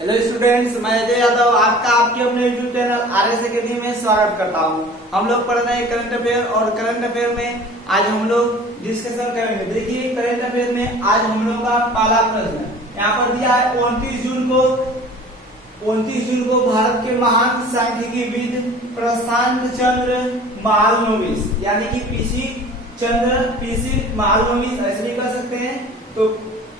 Hello students, मैं अजय यादव आपका आपके अपने यूट्यूब चैनल आरएस एकेडमी में स्वागत करता हूं। हम लोग पढ़ रहे हैं करंट अफेयर और करंट अफेयर में आज हम लोग डिस्कशन करेंगे। देखिए करंट अफेयर में आज हम लोग का पहला प्रश्न यहाँ पर दिया है 29 जून को भारत के महान सांख्यिकीविद प्रशांत चंद्र महालनोबिस यानी कि पीसी महालनोबिस ऐसे भी कह सकते हैं। तो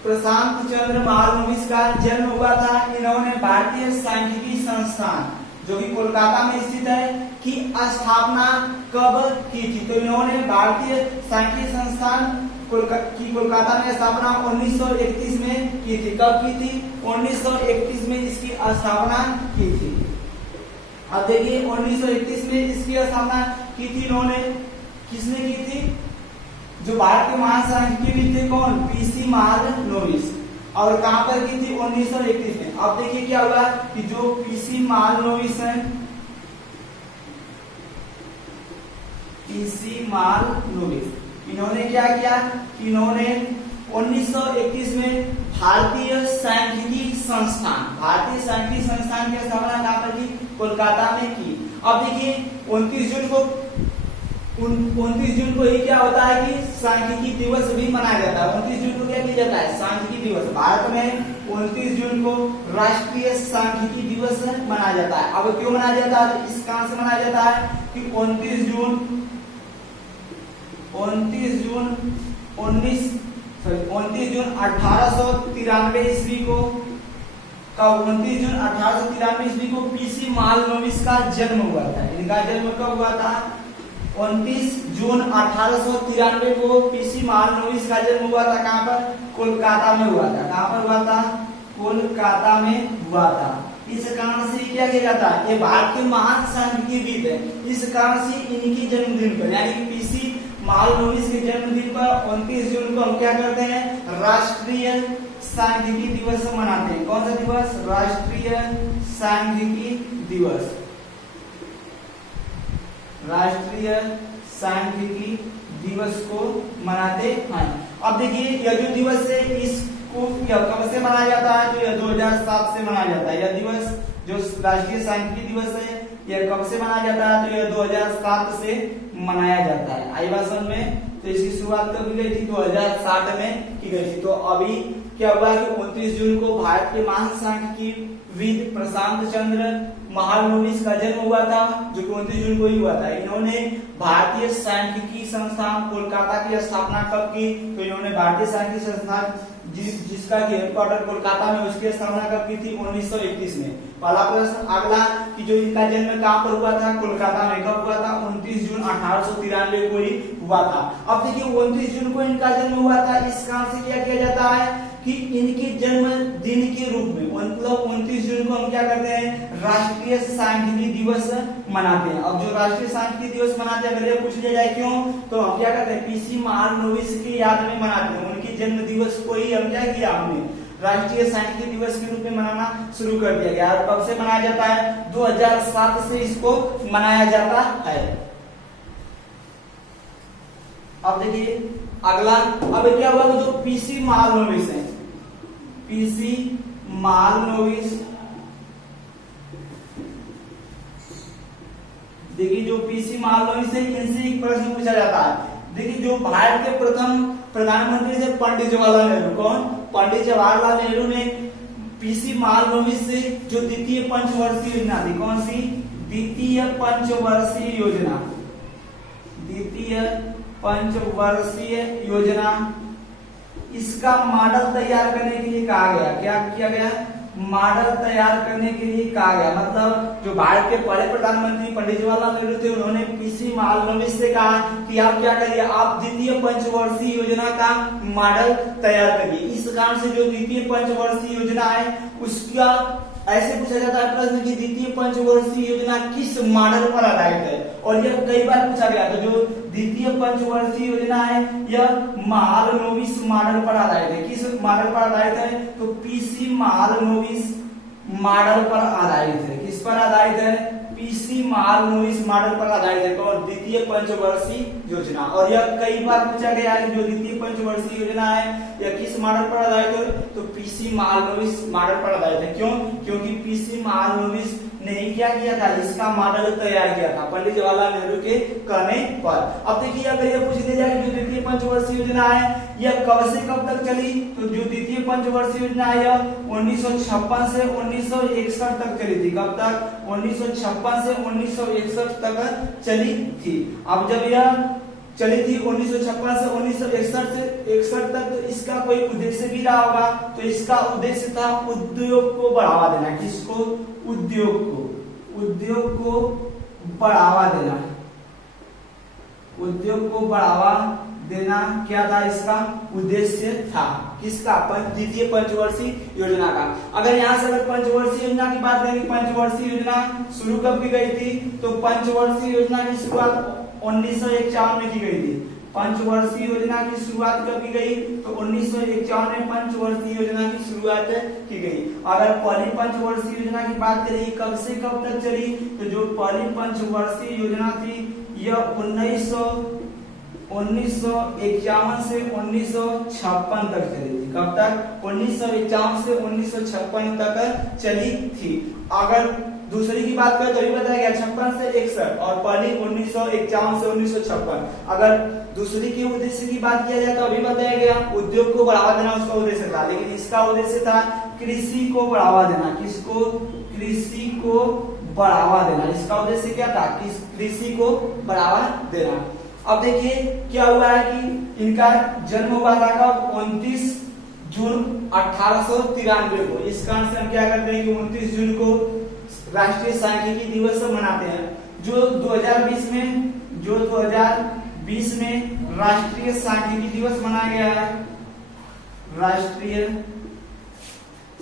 प्रशांत चंद्र महालनोबिस का जन्म हुआ था। इन्होंने भारतीय सांख्यिकी संस्थान जो कि कोलकाता में स्थित है की स्थापना कब की थी? तो इन्होंने भारतीय सांख्यिकी संस्थान की कोलकाता में स्थापना 1931 में की थी। कब की थी? 1931 में इसकी स्थापना की थी। अब देखिए 1931 में इसकी स्थापना की थी इन्होंने। किसने की थी? जो भारत के महान सांख्यिकीविद थे कौन? पीसी महालनोबिस। और कहां पर की थी? 1931 में। अब देखिए क्या हुआ कि जो पीसी महालनोबिस है, पीसी महालनोबिस इन्होंने क्या किया? इन्होंने 1931 में भारतीय सांख्यिकी संस्थान की स्थापना कहां पर की? कोलकाता में की। अब देखिए 29 जून को ही क्या होता है कि सांख्यिकी दिवस भी मनाया जाता है। 29 जून को क्या किया जाता है? सांख्यिकी दिवस। भारत में 29 जून को राष्ट्रीय सांख्यिकी दिवस मनाया जाता है। अब क्यों मनाया जाता है? इस कारण से मनाया जाता है कि 29 जून 1893 ईस्वी को 29 जून 1893 ईस्वी को पीसी महालनोबिस का जन्म हुआ था। इनका जन्म कब हुआ था? 29 जून 1893 को पीसी महालनोबिस का जन्म हुआ था। कहां पर? कोलकाता में हुआ था। कहां पर हुआ था? कोलकाता में हुआ था। इस कारण से क्या किया जाता है? ये भारत के महान सांख्यिकीविद है। इस कारण से इनकी जन्मदिन पर यानी कि पीसी महालनोबिस के जन्मदिन पर 29 जून को हम क्या करते हैं? राष्ट्रीय सांख्यिकी दिवस मनाते हैं। कौन सा दिवस? राष्ट्रीय सांख्यिकी दिवस। राष्ट्रीय सांख्यिकी दिवस को मनाते हैं। अब देखिए यह जो दिवस है इसको कब से मनाया जाता है? तो यह 2007 से मनाया जाता है। यह दिवस जो राष्ट्रीय सांख्यिकी दिवस है यह कब से मनाया जाता है? तो यह 2007 से मनाया जाता है। आई बात समझ में? तो इसकी शुरुआत कब की गई थी? 2007 में की गई थी। तो अभी क्या हुआ कि 29 जून को भारत के महान सांख्यिकीविद प्रशांत चंद्र महालनोबिस का जन्म हुआ था, जो कि 29 जून को ही हुआ था। इन्होंने भारतीय सांख्यिकी संस्थान कोलकाता की स्थापना कब की? तो इन्होंने भारतीय सांख्यिकी संस्थान जिसका हेडक्वार्टर कोलकाता में, उसकी स्थापना कब की थी? 1931 में। पहला प्रश्न। अगला कि जो इनका जन्म कहां पर हुआ था? कोलकाता में। कब हुआ था? 29 जून 1893 को ही हुआ था। अब देखिए 29 जून को इनका जन्म हुआ था। इस कारण से क्या किया जाता है कि इनके जन्मदिन के रूप में मतलब 29 जून को हम क्या करते हैं? राष्ट्रीय सांख्यिकी दिवस मनाते हैं। अब जो राष्ट्रीय सांख्यिकी दिवस मनाते हैं, अगर ये पूछ लिया जाए क्यों, तो हम क्या करते हैं? पीसी महालनोबिस की याद में मनाते हैं। उनके जन्म दिवस को ही हम क्या किया? हमने राष्ट्रीय सांख्यिकी दिवस के रूप में मनाना शुरू कर दिया गया। और कब से मनाया जाता है? 2007 से इसको मनाया जाता है। अब देखिए अगला। अब क्या हुआ? जो पीसी महालनोबिस है, पीसी महालनोबिस, देखिए जो पीसी महालनोबिस है इनसे एक प्रश्न पूछा जाता है। देखिए जो भारत के प्रथम प्रधानमंत्री थे पंडित जवाहरलाल नेहरू। कौन? पंडित जवाहरलाल नेहरू ने पीसी महालनोबिस से जो द्वितीय पंचवर्षीय योजना थी, कौन सी? द्वितीय पंचवर्षीय योजना। द्वितीय पंचवर्षीय योजना, इसका मॉडल तैयार करने के लिए कहा गया। क्या किया गया? मॉडल तैयार करने के लिए कहा गया। मतलब जो भारत के पहले प्रधानमंत्री पंडित जवाहरलाल नेहरू थे, उन्होंने पीसी महालनोबिस से कहा कि आप क्या करिए? आप द्वितीय पंचवर्षीय योजना का मॉडल तैयार करिए। इस कारण से जो द्वितीय पंचवर्षीय योजना है उसका ऐसे पूछा जाता है प्रश्न कि द्वितीय पंचवर्षीय योजना किस मॉडल पर आधारित है? और यह कई बार पूछा गया। तो जो द्वितीय पंचवर्षीय योजना है यह महालनोबिस मॉडल पर आधारित है। किस मॉडल पर आधारित है? तो पीसी महालनोबिस मॉडल पर आधारित है। किस पर आधारित है? पीसी महालनोबिस मॉडल पर आधारित है। और द्वितीय पंचवर्षीय योजना। और यह कई बार पूछा गया है जो द्वितीय पंचवर्षीय योजना है यह किस मॉडल पर आधारित है? तो पीसी महालनोबिस मॉडल पर आधारित है। क्यों? क्योंकि फडणवीस ने ही क्या किया था, इसका मॉडल तैयार किया था पंडित जवाहरलाल नेहरू के कहने पर। अब देखिए अगर ये पूछ लिया जाए जो द्वितीय पंचवर्षीय योजना है यह कब से कब तक चली, तो जो द्वितीय पंचवर्षीय योजना है यह 1956 से 1961 तक चली थी। कब तक, 1956 से 1961 तक चली थी। अब जब यह चली थी 1956 से 1961 तक, तो इसका कोई उद्देश्य भी रहा होगा। तो इसका उद्देश्य था उद्योग को बढ़ावा देना। किसको, उद्योग को बढ़ावा देना। उद्योग को बढ़ावा देना क्या था इसका उद्देश्य था, किसका, द्वितीय पंचवर्षीय योजना का। अगर यहाँ से अगर पंचवर्षीय योजना की बात करें, पंचवर्षीय योजना शुरू कब की गई थी, तो पंचवर्षीय योजना की शुरुआत 1951 में की गई थी। पंचवर्षीय योजना की शुरुआत कब की गई, तो 1951 में पंचवर्षीय योजना की शुरुआत की गई। अगर पहली पंचवर्षीय योजना की बात करें कब से कब तक चली, तो जो पहली पंचवर्षीय योजना थी यह 1951 से 1956 तक चली थी। कब तक, 1951 से 1956 तक चली थी। अगर दूसरी की बात करें तो अभी बताया गया 56 से 61 और पहली 1951 से 1956। अगर दूसरी के उद्देश्य की बात किया जाए तो अभी बताया गया उद्योग को बढ़ावा देना उसका उद्देश्य था, लेकिन इसका उद्देश्य था कृषि को बढ़ावा देना। किसको, कृषि को बढ़ावा देना। इसका उद्देश्य क्या था, कृषि को बढ़ावा देना। अब देखिए क्या हुआ है कि इनका जन्म हुआ था कब, 29 जून 1893 को। इस कारण से हम क्या करते हैं कि 29 जून को राष्ट्रीय सांख्यिकी दिवस मनाते हैं। जो 2020 में राष्ट्रीय सांख्यिकी दिवस मनाया गया है, राष्ट्रीय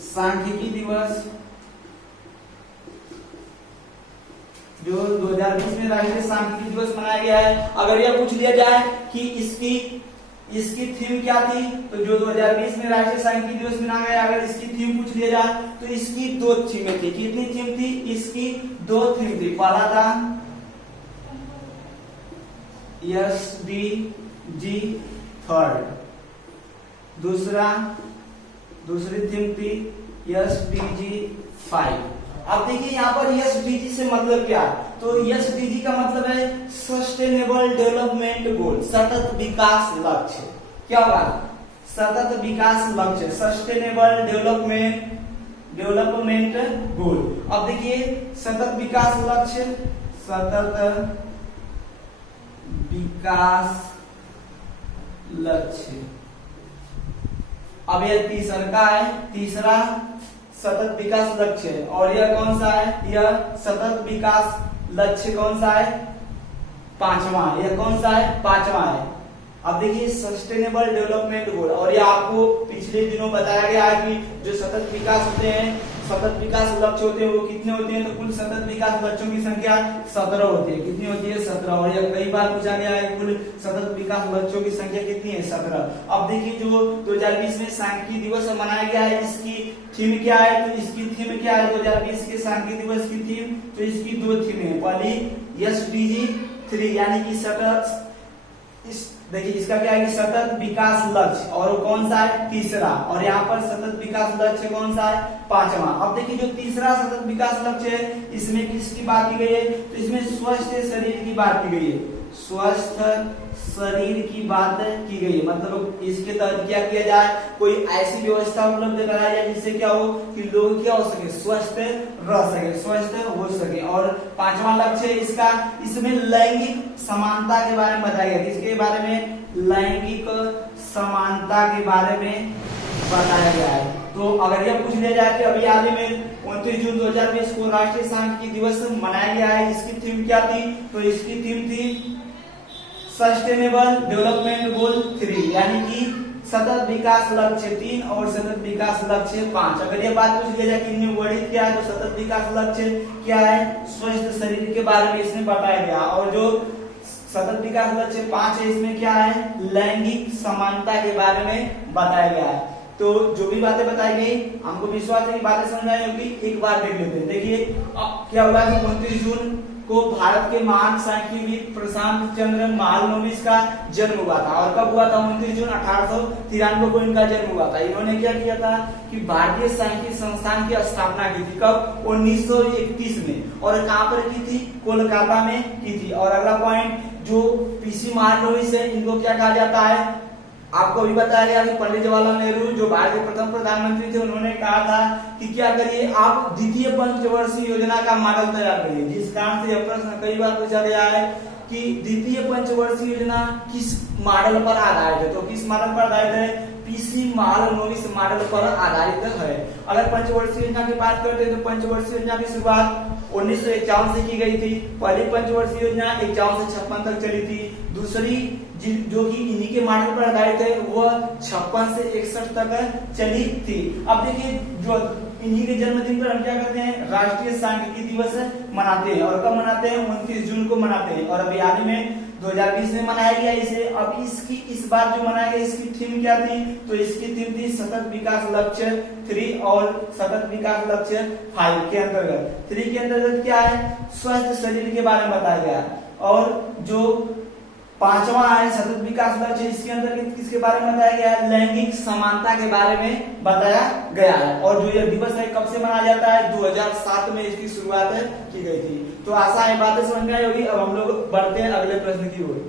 सांख्यिकी दिवस जो 2020 में राष्ट्रीय सांख्यिकी दिवस मनाया गया है। अगर यह पूछ लिया जाए कि इसकी थीम क्या थी, तो जो 2020 में राष्ट्रीय सांख्यिकी दिवस मनाया गया, अगर इसकी थीम पूछ लिया जाए तो इसकी दो थीमें थी। कितनी थीम थी, इसकी दो थीम थी। पहला था SDG 3, दूसरी थीम थी SDG 5। अब देखिए यहाँ पर SDG से मतलब क्या, तो SDG का मतलब है सस्टेनेबल डेवलपमेंट गोल, सतत विकास लक्ष्य। क्या होगा, सतत विकास लक्ष्य, सस्टेनेबल डेवलपमेंट गोल। अब देखिए सतत विकास लक्ष्य, सतत विकास लक्ष्य। अब यह तीसरा सतत विकास लक्ष्य है, और यह कौन सा है, यह सतत विकास लक्ष्य कौन सा है, 5वां। यह कौन सा है, 5वां है। अब देखिए सस्टेनेबल डेवलपमेंट गोल, और ये आपको पिछले दिनों बताया गया है कि जो सतत विकास होते हैं, सतत विकास लक्ष्य होते हैं वो कितने होते हैं, तो कुल सतत विकास लक्ष्यों की संख्या 17 होती है। कितनी होती है, 17। और यह कई बार पूछा गया है कुल सतत विकास लक्ष्यों की संख्या कितनी है, 17। अब देखिए जो 2020 में सांख्यिकी दिवस मनाया गया है, इसकी थीम क्या है, तो इसकी थीम क्या है 2020 के सांख्यिकी दिवस की थीम, तो इसकी दो थीम है। पहली SDG 3 यानी कि सतत, देखिए इसका क्या है कि सतत विकास लक्ष्य, और कौन सा है, तीसरा। और यहाँ पर सतत विकास लक्ष्य कौन सा है, 5वां। अब देखिए जो तीसरा सतत विकास लक्ष्य है, इसमें किसकी बात की गई है, तो इसमें स्वस्थ शरीर की बात की गई है, स्वस्थ शरीर की बात की गई है। मतलब इसके तहत क्या किया जाए, कोई ऐसी व्यवस्था उपलब्ध कराई जाए जिससे क्या हो कि लोग क्या हो सके, स्वस्थ रह सके, स्वस्थ हो सके। और 5वां लक्ष्य है इसका, इसमें लैंगिक समानता के बारे में बताया गया। किसके बारे में, लैंगिक समानता के बारे में बताया गया है। तो अगर यह पूछ लिया जाए कि अभी हाल ही में 29 जून 2020 को राष्ट्रीय सांख्यिकी दिवस मनाया गया है, इसकी थीम क्या थी, तो इसकी थीम थी सस्टेनेबल डेवलपमेंट गोल 3 यानी कि सतत विकास लक्ष्य 3 और सतत विकास लक्ष्य 5। अगर ये बात पूछ लिया जाए कि इनमें वर्णित क्या है, तो सतत विकास लक्ष्य क्या है, स्वस्थ शरीर के बारे में इसमें बताया गया। और जो सतत विकास लक्ष्य 5 है, इसमें क्या है, लैंगिक समानता के बारे में बताया गया है। तो जो भी बातें बताई गई हमको विश्वास है कि बातें समझ आई होगी। एक बार देख लेते हैं। देखिए क्या हुआ कि 29 जून को भारत के महान सांख्यिकीविद प्रशांत चंद्र महालनोबिस का जन्म हुआ था। और कब हुआ था? 29 जून 1893 को इनका जन्म हुआ था। इन्होंने क्या किया था कि भारतीय सांख्यिकी संस्थान की स्थापना की थी। कब? 1931 में। और कहां पर की थी? कोलकाता में की थी। और अगला पॉइंट, जो पीसी महालनोबिस है, इनको क्या कहा जाता है? आपको भी बताया गया कि पंडित जवाहरलाल नेहरू जो भारत के प्रथम प्रधानमंत्री थे, उन्होंने कहा था कि क्या करिए, आप द्वितीय पंचवर्षीय योजना का मॉडल तैयार करिए। जिस कारण से यह प्रश्न कई बार पूछा गया है कि द्वितीय पंचवर्षीय योजना किस मॉडल पर आधारित है? तो किस मॉडल पर आधारित है? पीसी महालनोबिस मॉडल पर आधारित है। अगर पंचवर्षीय योजना की बात करते हैं तो पंचवर्षीय योजना की शुरुआत 1951 से की गई थी। पहली पंचवर्षीय योजना 51 से 56 तक चली थी। दूसरी जो कि इन्हीं के मॉडल पर आधारित है वह 56 से 61 तक चली थी। अब देखिए, जो इन्हीं के जन्मदिन पर हम क्या करते हैं? राष्ट्रीय सांख्यिकी दिवस मनाते हैं। और कब मनाते हैं? 29 जून को मनाते हैं। और अभी हाल में 2020 में मनाया गया इसे। अब इस बार जो मनाया गया, इसकी थीम क्या थी? तो इसकी थीम थी सतत विकास लक्ष्य 3 और सतत विकास लक्ष्य 5 के अंतर्गत। 3 के अंतर्गत क्या है? स्वस्थ शरीर के बारे में बताया गया। और जो 5वां है सतत विकास लक्ष्य, इसके अंतर्गत किसके बारे में बताया गया है? लैंगिक समानता के बारे में बताया गया है। और जो यह दिवस है कब से मनाया जाता है? 2007 में इसकी शुरुआत की गई थी। तो आशा है बातें समझ में आई होगी। अब हम लोग बढ़ते हैं अगले प्रश्न की ओर।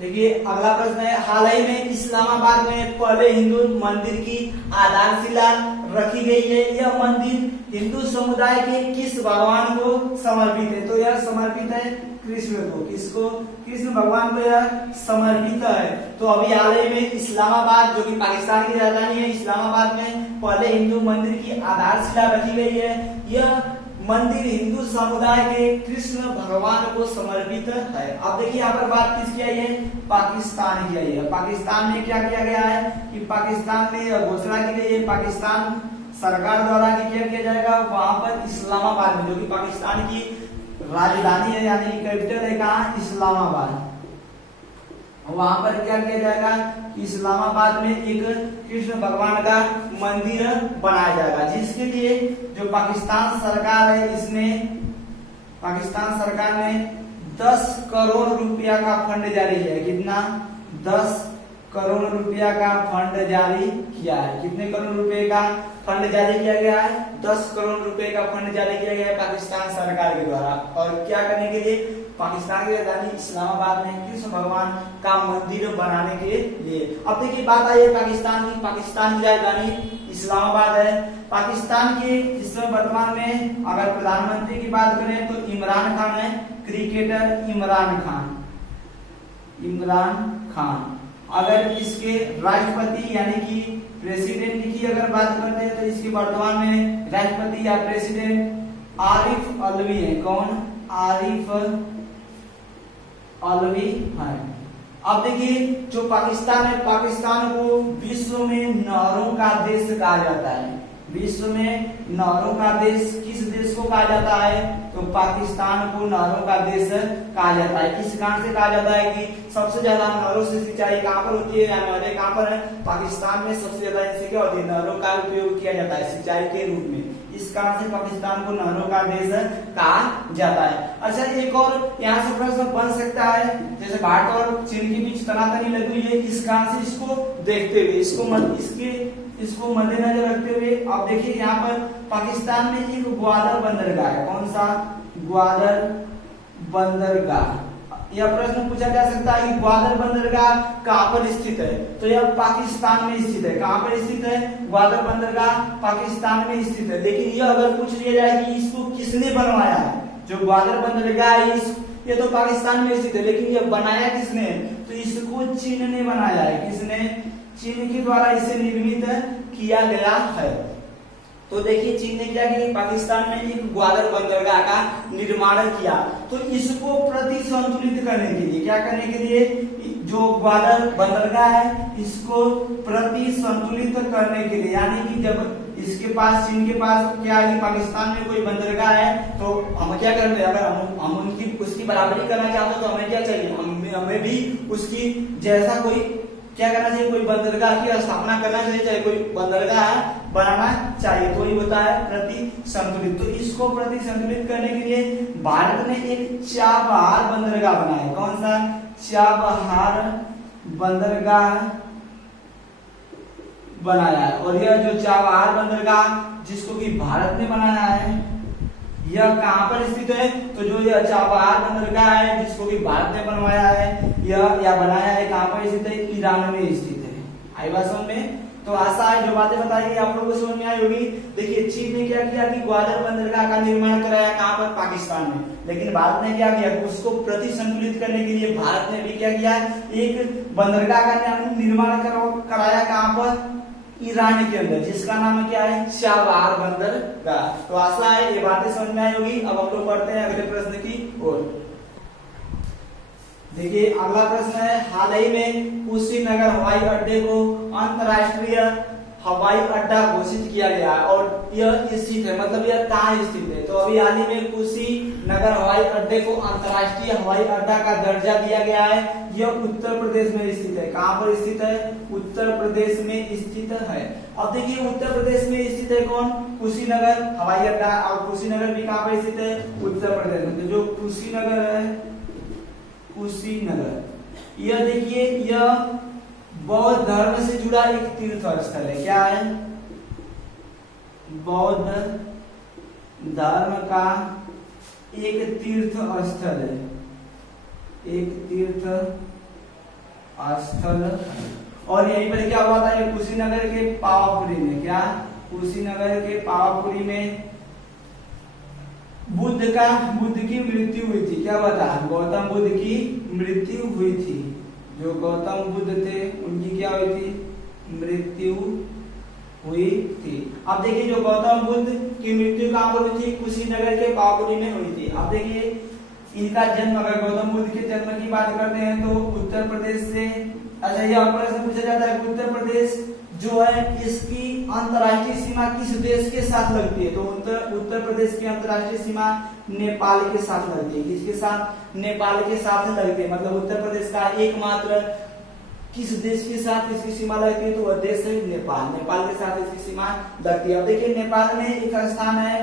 देखिए, अगला प्रश्न है, हाल ही में इस्लामाबाद में पहले हिंदू मंदिर की आधारशिला रखी गई है। यह मंदिर हिंदू समुदाय के किस भगवान को समर्पित है? तो यह समर्पित है कृष्ण को। किसको? कृष्ण भगवान को यह समर्पित है। तो अभी हाल ही में इस्लामाबाद, जो कि पाकिस्तान की राजधानी है, इस्लामाबाद में पहले हिंदू मंदिर की आधारशिला रखी गई है। यह मंदिर हिंदू समुदाय के कृष्ण भगवान को समर्पित है। अब देखिए, यहाँ पर बात किसकी आई है? पाकिस्तान की आई है। पाकिस्तान में क्या किया गया है कि पाकिस्तान में यह घोषणा की गई है, पाकिस्तान सरकार द्वारा कि क्या किया जाएगा वहां पर इस्लामाबाद में, जो कि पाकिस्तान की राजधानी है, यानी कैपिटल है कहाँ? इस्लामाबाद। वहां पर क्या किया जाएगा कि इस्लामाबाद में एक कृष्ण भगवान का मंदिर बनाया जाएगा, जिसके लिए जो पाकिस्तान सरकार है, पाकिस्तान सरकार ने 10 करोड़ रुपया का फंड जारी किया है। कितना? 10 करोड़ रुपया का फंड जारी किया है। कितने करोड़ रुपए का फंड जारी किया गया है? 10 करोड़ रुपए का फंड जारी किया गया है पाकिस्तान सरकार के द्वारा। और क्या करने के लिए? पाकिस्तान की राजधानी इस्लामाबाद में कृष्ण भगवान का मंदिर बनाने के लिए। अब देखिए, बात आई है पाकिस्तान की। पाकिस्तान की राजधानी इस्लामाबाद है। पाकिस्तान के इस समय वर्तमान में अगर प्रधानमंत्री की बात करें तो इमरान खान है, क्रिकेटर इमरान खान। अगर इसके राष्ट्रपति यानी कि प्रेसिडेंट की अगर बात करते हैं तो इसके वर्तमान में राष्ट्रपति या प्रेसिडेंट आरिफ अलवी है। कौन? आरिफ अलवी है। अब देखिए, जो पाकिस्तान है, पाकिस्तान को विश्व में नहरों का देश कहा जाता है। विश्व में नहरों का देश किस देश को कहा जाता है? तो पाकिस्तान को नहरों का देश कहा जाता है। इस कारण से कहा जाता है कि सबसे ज्यादा नहरों से सिंचाई कहाँ पर होती है, या नहरें कहाँ पर है? पाकिस्तान में सबसे ज्यादा इनसे क्या होती है? नहरों का उपयोग किया जाता है सिंचाई के रूप में। इस कारण से पाकिस्तान को नहरों का देश कहा जाता है। अच्छा, एक और यहाँ से प्रश्न बन सकता है, जैसे भारत और चीन के बीच तनातनी लगी हुई है, इस कारण से इसको देखते हुए, इसको मद्देनजर रखते हुए अब देखिए, यहाँ पर पाकिस्तान में एक ग्वादर बंदरगाह है। कौन सा? ग्वादर बंदरगाह। यह प्रश्न पूछा जा सकता है कि ग्वादर बंदरगाह कहाँ पर स्थित है? तो यह पाकिस्तान में स्थित है। कहाँ पर स्थित है? ग्वादर बंदरगाह पाकिस्तान में स्थित है। लेकिन यह अगर पूछ लिया जाए कि इसको किसने बनवाया है, जो ग्वादर बंदरगाह है ये तो पाकिस्तान में स्थित है, लेकिन यह बनाया किसने? तो इसको चीन ने बनाया है। किसने? चीन के द्वारा इसे निर्मित किया गया है। तो देखिए, चीन ने क्या किया? पाकिस्तान में एक ग्वादर बंदरगाह का निर्माण किया। तो इसको प्रति संतुलित करने के लिए, क्या करने के लिए? जो ग्वादर बंदरगाह है इसको प्रति संतुलित करने के लिए, यानी कि जब इसके पास, चीन के पास क्या है कि पाकिस्तान में कोई बंदरगाह है, तो हम क्या करते हैं? अगर हम उसकी बराबरी करना चाहते हैं तो हमें क्या चाहिए? हमें भी उसकी जैसा कोई क्या करना चाहिए, कोई बंदरगाह की स्थापना करना चाहिए, चाहे कोई बंदरगाह बनाना चाहिए, तो ये होता है प्रति संतुलित। तो इसको प्रति संतुलित करने के लिए भारत ने एक चाबहार बंदरगाह बनाया। कौन सा? चाबहार बंदरगाह बनाया है। और यह जो चाबहार बंदरगाह जिसको कि भारत ने बनाया है, यह कहां पर स्थित है? तो जो यह चाबहार बंदरगाह है जिसको कि भारत ने बनवाया है, यह बनाया है, कहां पर स्थित है? ईरान में स्थित है। आई बात समझ में? तो आशा है जो बातें बताई गई आप लोगों को समझ में आई होगी। देखिए चीन ने क्या किया कि ग्वादर बंदरगाह का निर्माण कराया, कहां पर? पाकिस्तान में। लेकिन भारत ने क्या किया, उसको प्रति संतुलित करने के लिए भारत ने भी क्या किया, एक बंदरगाह का निर्माण कराया, कहां पर? ईरान के अंदर, जिसका नाम क्या है? चाबहार बंदरगाह। तो आशा है ये बातें समझ में आई होगी। अब हम लोग पढ़ते हैं अगले प्रश्न की ओर। देखिए अगला प्रश्न है, हाल ही में कुशीनगर हवाई अड्डे को अंतरराष्ट्रीय हवाई अड्डा घोषित किया गया है और यह स्थित है, मतलब यह कहाँ स्थित है? तो अभी हाल ही में कुशीनगर हवाई अड्डे को अंतरराष्ट्रीय हवाई अड्डा का दर्जा दिया गया है। यह उत्तर प्रदेश में स्थित है। कहाँ पर स्थित है? उत्तर प्रदेश में स्थित है। अब देखिए उत्तर प्रदेश में स्थित है कौन? कुशीनगर हवाई अड्डा। और कुशीनगर भी कहाँ पर स्थित है? उत्तर प्रदेश में। जो कुशीनगर है, कुशीनगर, यह देखिए यह बौद्ध धर्म से जुड़ा एक तीर्थ स्थल है। क्या है? बौद्ध धर्म का एक तीर्थ स्थल है, एक तीर्थ स्थल। और यहीं पर क्या हुआ था? ये कुशीनगर के पावापुरी में, क्या? कुशीनगर के पावापुरी में बुद्ध की मृत्यु हुई थी। क्या हुआ था? गौतम बुद्ध की मृत्यु हुई थी। जो गौतम बुद्ध थे उनकी क्या हुई थी? मृत्यु हुई थी। अब देखिए जो गौतम बुद्ध की मृत्यु कहां पर हुई थी? कुशीनगर के पावापुरी में हुई थी। अब देखिए इनका जन्म, अगर गौतम बुद्ध के जन्म की बात करते हैं तो उत्तर प्रदेश से, अच्छा यह प्रश्न पूछा जाता है कि उत्तर प्रदेश जो है इसकी अंतरराष्ट्रीय सीमा किस देश के साथ लगती है? तो उत्तर प्रदेश की अंतरराष्ट्रीय सीमा नेपाल के साथ लगती है। किसके साथ? नेपाल के साथ लगती है। मतलब उत्तर प्रदेश का एकमात्र किस देश के साथ इसकी सीमा लगती है? तो वह देश है नेपाल। नेपाल के साथ इसकी सीमा लगती है। अब देखिए नेपाल में एक स्थान है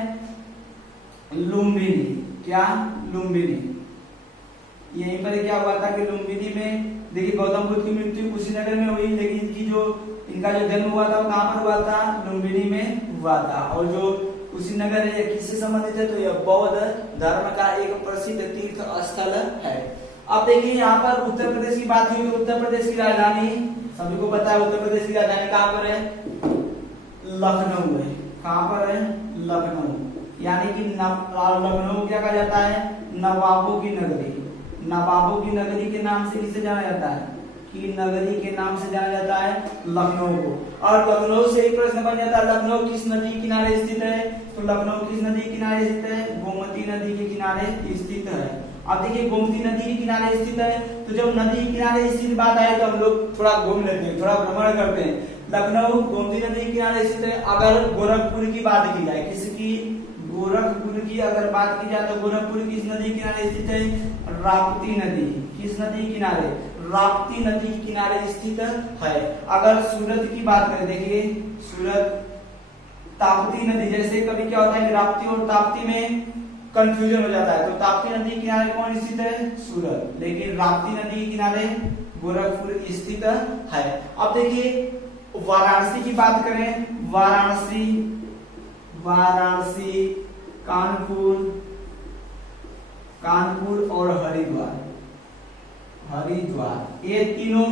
लुम्बिनी। क्या? लुम्बिनी। यहीं पर क्या हुआ था कि लुम्बिनी में देखिए गौतम बुद्ध की मृत्यु कुशीनगर में हुई, लेकिन इनका जो जन्म हुआ था वो कहां पर हुआ था? लुम्बिनी में हुआ था। और जो कुशीनगर है किससे संबंधित है? तो यह बौद्ध धर्म का एक प्रसिद्ध तीर्थ स्थल है। अब देखिए यहाँ पर उत्तर प्रदेश की बात हुई तो उत्तर प्रदेश की राजधानी सभी को पता है, उत्तर प्रदेश की राजधानी कहां पर है? लखनऊ है। कहां पर है? लखनऊ। यानी कि लखनऊ क्या कहा जाता है? नवाबों की नगरी। नवाबों की नगरी के नाम से किसे जाना जाता है? की नगरी के नाम से जाना जाता है लखनऊ को। और लखनऊ से एक प्रश्न बन जाता है, लखनऊ किस नदी के किनारे स्थित है? तो लखनऊ किस नदी के किनारे स्थित है? गोमती नदी के किनारे स्थित है। अब देखिए गोमती नदी के किनारे स्थित है, तो जब नदी के किनारे स्थित बात आए तो हम लोग थोड़ा घूम लेते हैं, थोड़ा भ्रमण करते हैं। लखनऊ गोमती नदी के किनारे स्थित है। अगर गोरखपुर की बात की जाए, किसकी? गोरखपुर की अगर बात की जाए तो गोरखपुर किस नदी के किनारे स्थित है? राप्ती नदी। किस नदी के किनारे? राप्ती नदी के किनारे स्थित है। अगर सूरत की बात करें, देखिए सूरत ताप्ती नदी, जैसे कभी क्या होता है कि राप्ती और ताप्ती में कंफ्यूजन हो जाता है, तो ताप्ती नदी के किनारे कौन स्थित है? सूरत। लेकिन राप्ती नदी के किनारे गोरखपुर स्थित है। अब देखिए वाराणसी की बात करें, वाराणसी, कानपुर और हरिद्वार, ये तीनों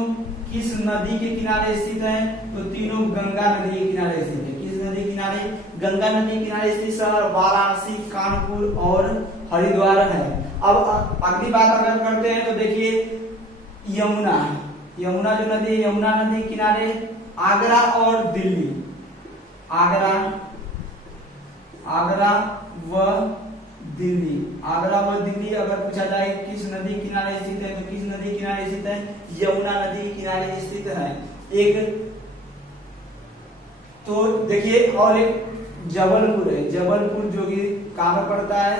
किस नदी के किनारे स्थित हैं? तो तीनों गंगा नदी के किनारे स्थित है। किस नदी के किनारे? गंगा नदी के किनारे स्थित शहर वाराणसी, कानपुर और हरिद्वार है। अब अगली बात अगर करते हैं तो देखिए यमुना जो नदी, यमुना नदी के किनारे आगरा और दिल्ली, आगरा व दिल्ली अगर पूछा जाए किस नदी किनारे स्थित है, तो किस नदी किनारे स्थित है? यमुना नदी किनारे स्थित है। एक तो देखिए और एक जबलपुर है, जबलपुर जो कि कहां पर पड़ता है?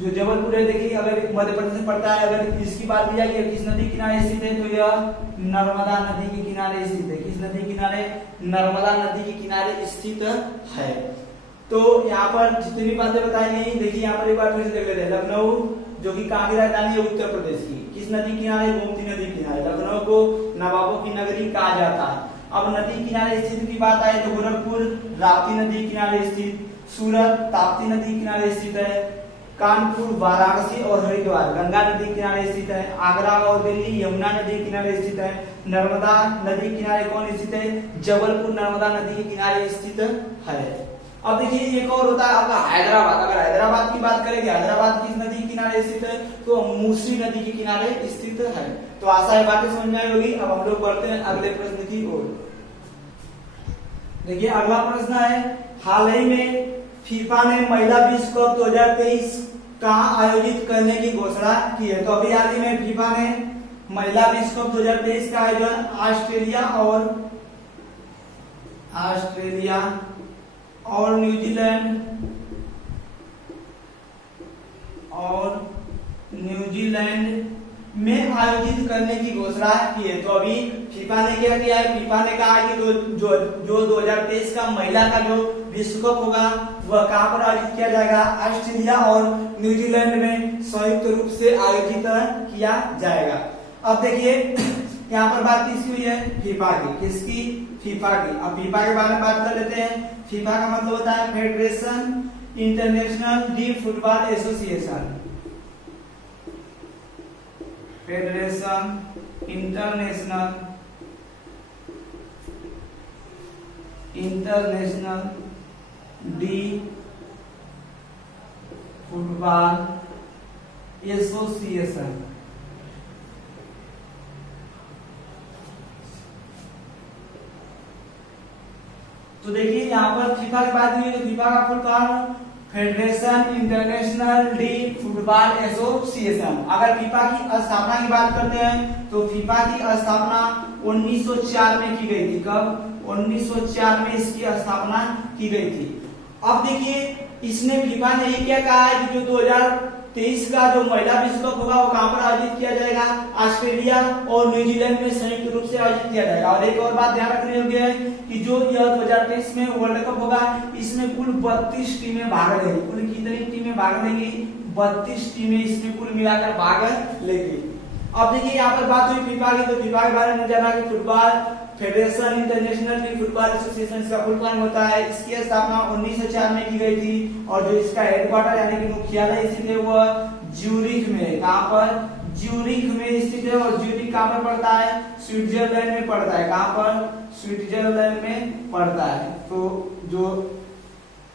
जो जबलपुर है देखिए अगर मध्य प्रदेश में पड़ता है, अगर इसकी बात की जाए कि किस नदी किनारे स्थित है तो यह नर्मदा नदी के किनारे स्थित है। किस नदी किनारे? नर्मदा नदी के किनारे स्थित है। तो यहाँ पर जितनी भी बातें बताई गई देखिए यहाँ पर एक बार फिर से देख लेते हैं। लखनऊ जो कि कहाँ की राजधानी है? उत्तर प्रदेश की। किस नदी किनारे? गोमती नदी किनारे। लखनऊ को नवाबों की नगरी कहा जाता है। अब नदी किनारे स्थित की बात आए तो गोरखपुर राप्ती नदी किनारे स्थित, सूरत ताप्ती नदी किनारे स्थित है, कानपुर वाराणसी और हरिद्वार गंगा नदी किनारे स्थित है, आगरा और दिल्ली यमुना नदी किनारे स्थित है, नर्मदा नदी किनारे कौन स्थित है? जबलपुर नर्मदा नदी के किनारे स्थित है। अब देखिए एक और होता है आपका हैदराबाद। अगर हैदराबाद की बात करेंगे, हैदराबाद किस नदी के किनारे स्थित है? तो मूसी नदी के किनारे स्थित है। तो आशा है बातें समझ में आई होगी। अब हम लोग बढ़ते हैं अगले प्रश्न की ओर। देखिए अगला प्रश्न है, हाल ही में फीफा ने महिला विश्व कप 2023 कहां आयोजित करने की घोषणा की है? तो अभी हाल ही में फीफा ने महिला विश्व कप 2023 का आयोजन ऑस्ट्रेलिया और न्यूजीलैंड में आयोजित करने की घोषणा की है। तो अभी फीफा ने क्या किया है? फीफा ने कहा है कि जो 2023 का महिला का जो विश्व कप होगा वह कहां पर आयोजित किया जाएगा? ऑस्ट्रेलिया और न्यूजीलैंड में संयुक्त रूप से आयोजित किया जाएगा। अब देखिए यहाँ पर बात किसकी हुई है? फीफा की। किसकी? फीफा की। अब फीफा के बारे में बात कर लेते हैं। फीफा का मतलब होता है federation international D football association. Federation international D football association. तो देखिए यहाँ पर फीफा की बात हुई तो फीफा का full form federation international D football association. अगर फीफा की स्थापना की बात करते हैं तो फीफा की स्थापना 1904 में की गई थी। कब? 1904 में इसकी स्थापना की गई थी। अब देखिए इसने फीफा ने ये क्या कहा है कि जो 2023 का जो महिला विश्व कप होगा वो कहां पर आयोजित किया जाएगा? ऑस्ट्रेलिया और न्यूजीलैंड में संयुक्त रूप से आयोजित किया जाएगा। और एक और बात ध्यान रखने योग्य है कि जो यह 2023 में वर्ल्ड कप होगा इसमें कुल 32 टीमें भाग लेंगी। कुल कितनी टीमें भाग लेंगी? 32 टीमें इसमें कुल मिलाकर भाग लेंगी। अब देखिए यहाँ पर बात हुई फीफा की, तो फीफा के बारे में जाना कि football federation international D football association इसका फुल फॉर्म होता है। इसकी स्थापना 1904 में की गई थी और जो इसका हेडक्वार्टर यानी कि मुख्यालय स्थित है वह ज्यूरिख में। कहां पर? ज्यूरिख में स्थित है। और ज्यूरिख कहां पर पड़ता है? स्विट्जरलैंड में पड़ता है। कहां पर? स्विट्जरलैंड में पड़ता है। तो जो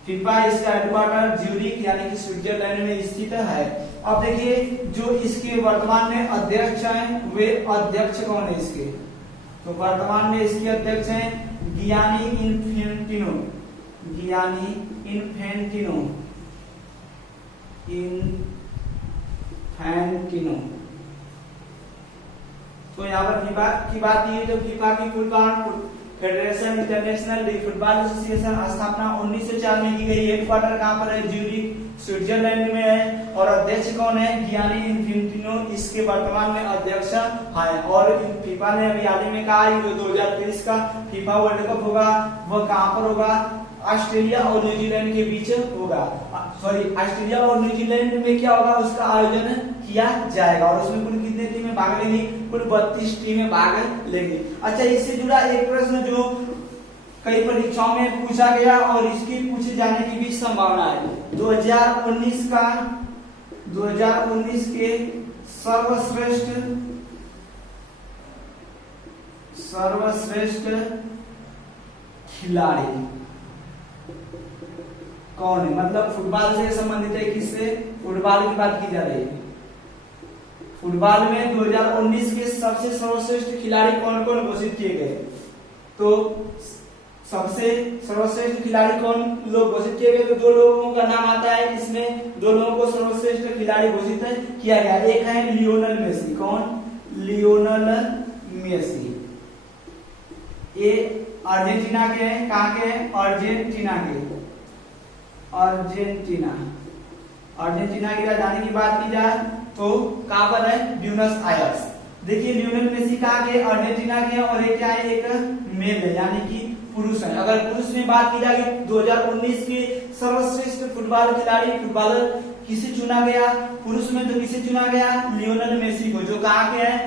फीफा इसका हेडक्वार्टर ज्यूरिख यानी कि स्विट्जरलैंड में स्थित है। अब देखिए जो इसके वर्तमान में अध्यक्ष हैं वे अध्यक्ष कौन है इसके? तो वर्तमान में इसके अध्यक्ष हैं गियानी इन्फेंटिनो। तो यहाँ पर फीफा की बात की तो फीफा की full form federation international D football association स्थापना 1904 में की गई। हेडक्वार्टर कहां पर है? ज्यूरिख स्विट्जरलैंड में है। और अध्यक्ष कौन है? गियानी इन्फेंटिनो इसके वर्तमान में अध्यक्ष है। और फीफा ने अभी हाल ही में कहा है जो 2023 का फीफा वर्ल्ड कप होगा वह कहां पर होगा? ऑस्ट्रेलिया और न्यूजीलैंड के बीच होगा। ऑस्ट्रेलिया और न्यूजीलैंड में क्या होगा? उसका आयोजन किया जाएगा। और उसमें कुल कितने टीमें भाग लेंगी? कुल 32 टीमें भाग लेंगी। अच्छा, इससे जुड़ा एक प्रश्न जो कई परीक्षाओं में पूछा गया और इसकी पूछे जाने की भी संभावना है। 2019 के सर्वश्रेष्ठ खिलाड़ी कौन है? मतलब फुटबॉल से संबंधित है। किससे? फुटबॉल की बात की जा रही है। फुटबॉल में 2019 के सबसे सर्वश्रेष्ठ खिलाड़ी कौन कौन घोषित किए गए? तो सबसे सर्वश्रेष्ठ खिलाड़ी कौन लोग घोषित किए गए? तो दो लोगों का नाम आता है इसमें। दो लोगों को सर्वश्रेष्ठ खिलाड़ी घोषित किया गया। एक है लियोनल मेसी। कौन? Lionel Messi. ये अर्जेंटीना के हैं। कहां के हैं? अर्जेंटीना। अर्जेंटीना की राजधानी की बात की जाए तो कहां पर है, ब्यूनस आयर्स। देखिए लियोनेल मेसी कहाँ के, अर्जेंटीना के, और एक क्या है, एक मेल है यानी कि पुरुष है। अगर पुरुष में बात की जाए 2019 के सर्वश्रेष्ठ फुटबॉलर किसे चुना गया, पुरुष में तो किसे चुना गया, लियोनेल मेसी को, जो कहाँ के हैं,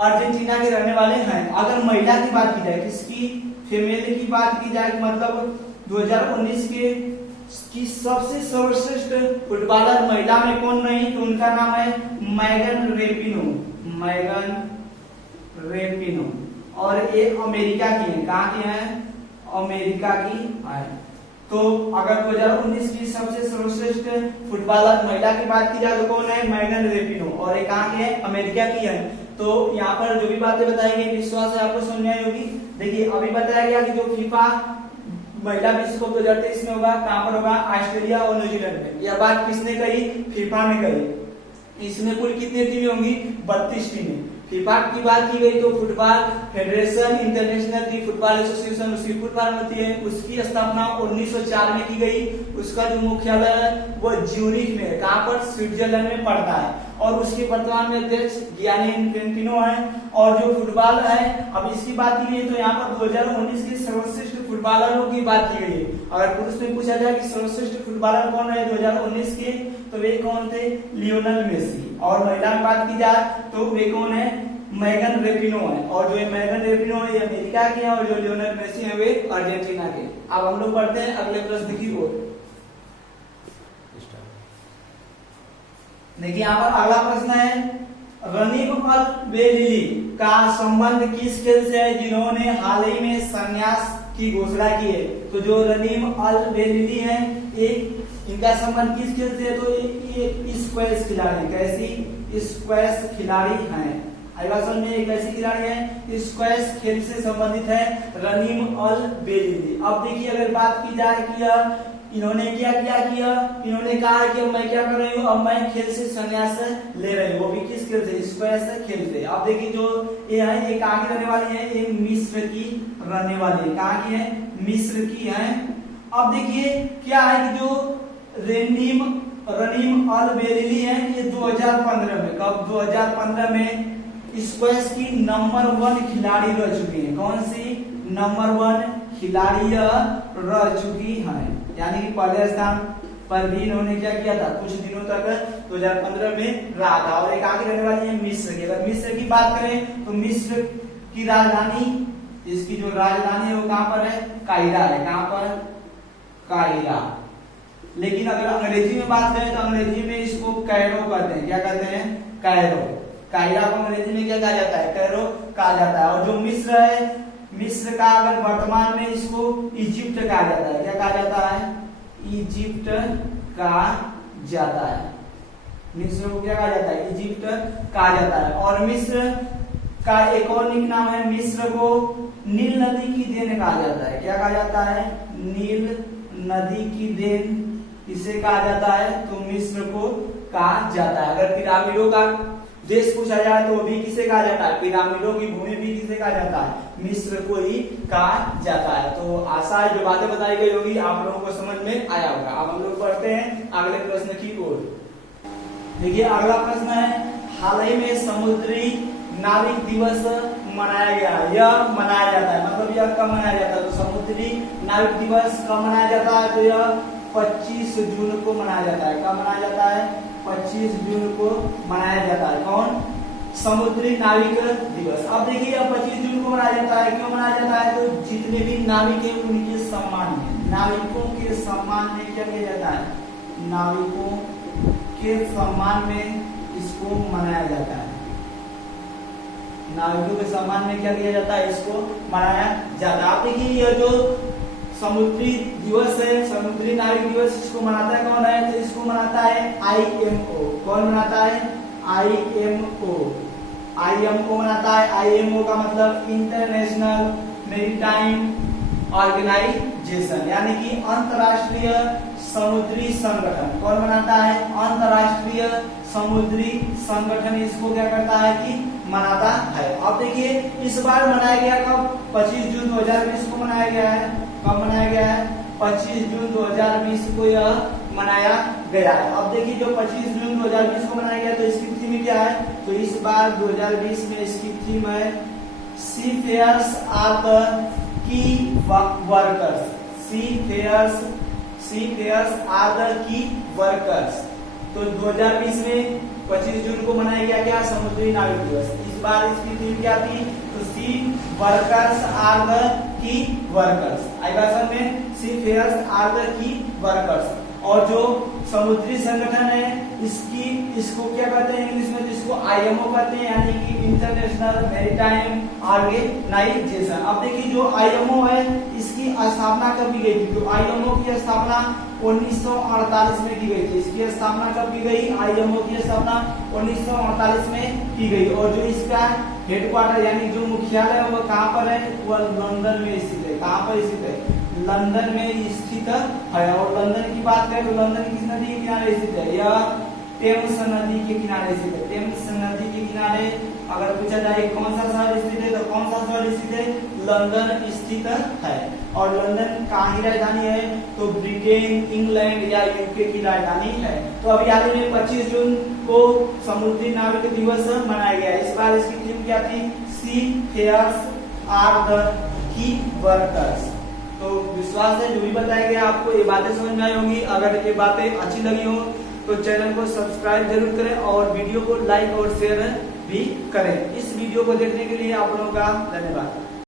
अर्जेंटीना के रहने वाले हैं। अगर महिला की बात की जाए, किसकी, फीमेल की बात की जाए, मतलब 2019 के की सबसे सर्वश्रेष्ठ फुटबॉलर महिला में कौन रही, तो उनका नाम है मैगन रेपिनो, और ये अमेरिका की है। कहाँ की है, अमेरिका की है। तो अगर 2019 की सबसे सर्वश्रेष्ठ फुटबॉलर महिला की बात की जाए तो कौन है, मैगन रेपिनो, और ये कहाँ की है, अमेरिका की है। तो यहाँ पर जो भी बातें बताई गई विश्वास है आपको समझ आई होगी। देखिए अभी बताया गया कि जो फीफा महिला विश्व कप 2023 में होगा, कहां पर होगा, ऑस्ट्रेलिया और न्यूजीलैंड में। यह बात किसने कही, फीफा ने कही। इसमें कुल कितनी टीमें होंगी, 32 टीमें। फीफा की बात की गई तो फुटबॉल फेडरेशन इंटरनेशनल दी फुटबॉल एसोसिएशन, उसकी फुटबॉल होती है, उसकी स्थापना 1904 में की गई। उसका जो मुख्यालय है वो ज्यूरिख में है, कहां पर, स्विट्जरलैंड में पड़ता है, और उसके वर्तमान में अध्यक्ष गियानी इन्फेंटिनो है। और जो फुटबॉल है, अब इसकी बात की गई तो यहाँ पर 2019 के सर्वश्रेष्ठ फुटबॉलरों की बात की गई है। अगर पुरुष में पूछा जाए कि सर्वश्रेष्ठ फुटबॉलर कौन है 2019 के, तो वे कौन थे, लियोनेल मेसी। और महिला में बात की जाए तो वे कौन है, मैगन रेपिनो है। और जो मैगन रेपिनो है ये अमेरिका के हैं, और जो लियोनेल मेसी है वे अर्जेंटीना के। अब हम लोग पढ़ते हैं अगले प्रश्न की ओर। देखिए यहाँ पर अगला प्रश्न है, रनीम अल बेलिली का संबंध किस खेल से है जिन्होंने हाल ही में संन्यास की घोषणा की है। तो जो रनीम अल बेलिली है, इनका संबंध किस खेल से है, तो ये स्क्वैश खिलाड़ी, कैसी, स्क्वैश खिलाड़ी हैं। समझ में, एक ऐसी खिलाड़ी है स्क्वैश खेल से संबंधित है, रनीम अल बेलिली। अब देखिए अगर बात की जाए कि इन्होंने क्या किया, इन्होंने कहा कि अब मैं क्या कर रही हूँ, अब मैं खेल से संन्यास ले रही हूँ, वो भी किस खेल से, स्क्वैश खेल से। अब देखिए जो ये है, ये कहाँ की रहने वाली है, ये मिस्र की रहने वाली है। कहाँ की है, मिस्र की है। अब देखिए क्या है कि जो रनीम अल बेलिली है, ये 2015 में, कब, 2015 में स्क्वैश की नंबर 1 खिलाड़ी रह चुकी है। कौन सी, नंबर 1 खिलाड़ी रह चुकी है, यानी कि पहले स्थान पर भी इन्होंने क्या किया था, कुछ दिनों तक 2015 में रहा था। और एक आगे रहने वाली है मिस्र की। अगर मिस्र की बात करें तो मिस्र की राजधानी, इसकी जो राजधानी है वो कहां पर है, कायरा है। कहां पर, कायरा। लेकिन अगर अंग्रेजी में बात करें तो अंग्रेजी में इसको कैरो कहते हैं। क्या कहते हैं, कैरो। कायरा को अंग्रेजी में क्या कहा जाता है, कैरो कहा जाता है। और जो मिस्र है, मिस्र का अगर वर्तमान में इसको इजिप्ट कहा जाता है। क्या कहा जाता है, इजिप्ट कहा जाता है। मिस्र को क्या कहा जाता है, इजिप्ट कहा जाता है। और मिस्र का एक और निक नाम है, मिस्र को नील नदी की देन कहा जाता है। क्या कहा जाता है, नील नदी की देन किसे कहा जाता है, तो मिस्र को कहा जाता है। अगर पिरामिडों का देश पूछा जाए तो भी किसे कहा जाता है, पिरामिडों की भूमि भी किसे कहा जाता है, मिस्र को ही कहा जाता है। तो आशा है जो बातें बताई गई होगी आप लोगों को समझ में आया होगा। अब हम लोग पढ़ते हैं अगले प्रश्न की ओर। देखिए अगला प्रश्न है, हाल ही में समुद्री नाविक दिवस मनाया गया। यह मनाया जाता है, मतलब यह कब मनाया जाता है, तो समुद्री नाविक दिवस कब मनाया जाता है, तो यह 25 जून को मनाया जाता है। कब मनाया जाता है, 25 जून को मनाया जाता है। कौन, समुद्री नाविक दिवस। अब देखिए अब 25 जून को मनाया जाता है, क्यों मनाया जाता है, तो जितने भी नाविक हैं उनके सम्मान में, नाविकों के सम्मान में क्या किया जाता है, नाविकों के सम्मान में इसको मनाया जाता है। नाविकों के सम्मान में क्या किया जाता है, इसको मनाया जाता है। आप देखिए यह जो समुद्री दिवस है, समुद्री नाविक दिवस, इसको मनाता है कौन है, तो इसको मनाता है IMO। कौन मनाता है, IMO। IMO मनाता है। IMO का मतलब इंटरनेशनल मैरीटाइम ऑर्गेनाइजेशन, यानी कि अंतरराष्ट्रीय समुद्री संगठन। कौन मनाता है, अंतरराष्ट्रीय समुद्री संगठन इसको क्या करता है कि मनाता है। अब देखिए इस बार मनाया गया कब, 25 जून 2020 को मनाया गया है। कब मनाया गया है, 25 जून 2020 को यह मनाया गया है। अब देखिए जो 25 जून 2020 को मनाया गया तो इसकी थीम क्या है, तो इस बार 2020 में इसकी थीम है seafarers are the key workers. Seafarers are the key workers. तो 2020 में 25 जून को मनाया गया क्या, समुद्री नाविक दिवस। इस बार इसकी थीम क्या थी, तो sea workers are the key workers. आई बात समझ में, seafarers are the key workers. और जो समुद्री संगठन है इसको क्या कहते हैं इंग्लिश में, जिसको आईएमओ कहते हैं, यानी कि इंटरनेशनल मैरीटाइम ऑर्गेनाइजेशन। अब देखिए जो आईएमओ है इसकी स्थापना कब की गई थी, तो आईएमओ की स्थापना 1948 में की गई थी। इसकी स्थापना कब की गई, आईएमओ की स्थापना 1948 में की गई। और जो इसका हेडक्वार्टर यानी जो मुख्यालय है वो कहाँ पर है, वह लंदन में स्थित है। कहाँ पर स्थित है, लंदन में स्थित है। और लंदन की बात करें तो लंदन किस नदी के किनारे स्थित है, यह टेम्स नदी के किनारे स्थित है। टेम्स नदी के किनारे अगर पूछा जाए कौन सा शहर स्थित है, तो कौन सा शहर स्थित है, लंदन स्थित है। और लंदन कहाँ की राजधानी है, तो ब्रिटेन, इंग्लैंड या यूके की राजधानी है। तो अभी हाल में 25 जून को समुद्री नाविक दिवस मनाया गया। इस बार इसकी थीम क्या थी, seafarers are the key workers. तो विश्वास है जो भी बताया गया आपको ये बातें समझ में आई होंगी। अगर ये बातें अच्छी लगी हो तो चैनल को सब्सक्राइब जरूर करें और वीडियो को लाइक और शेयर भी करें। इस वीडियो को देखने के लिए आप लोगों का धन्यवाद।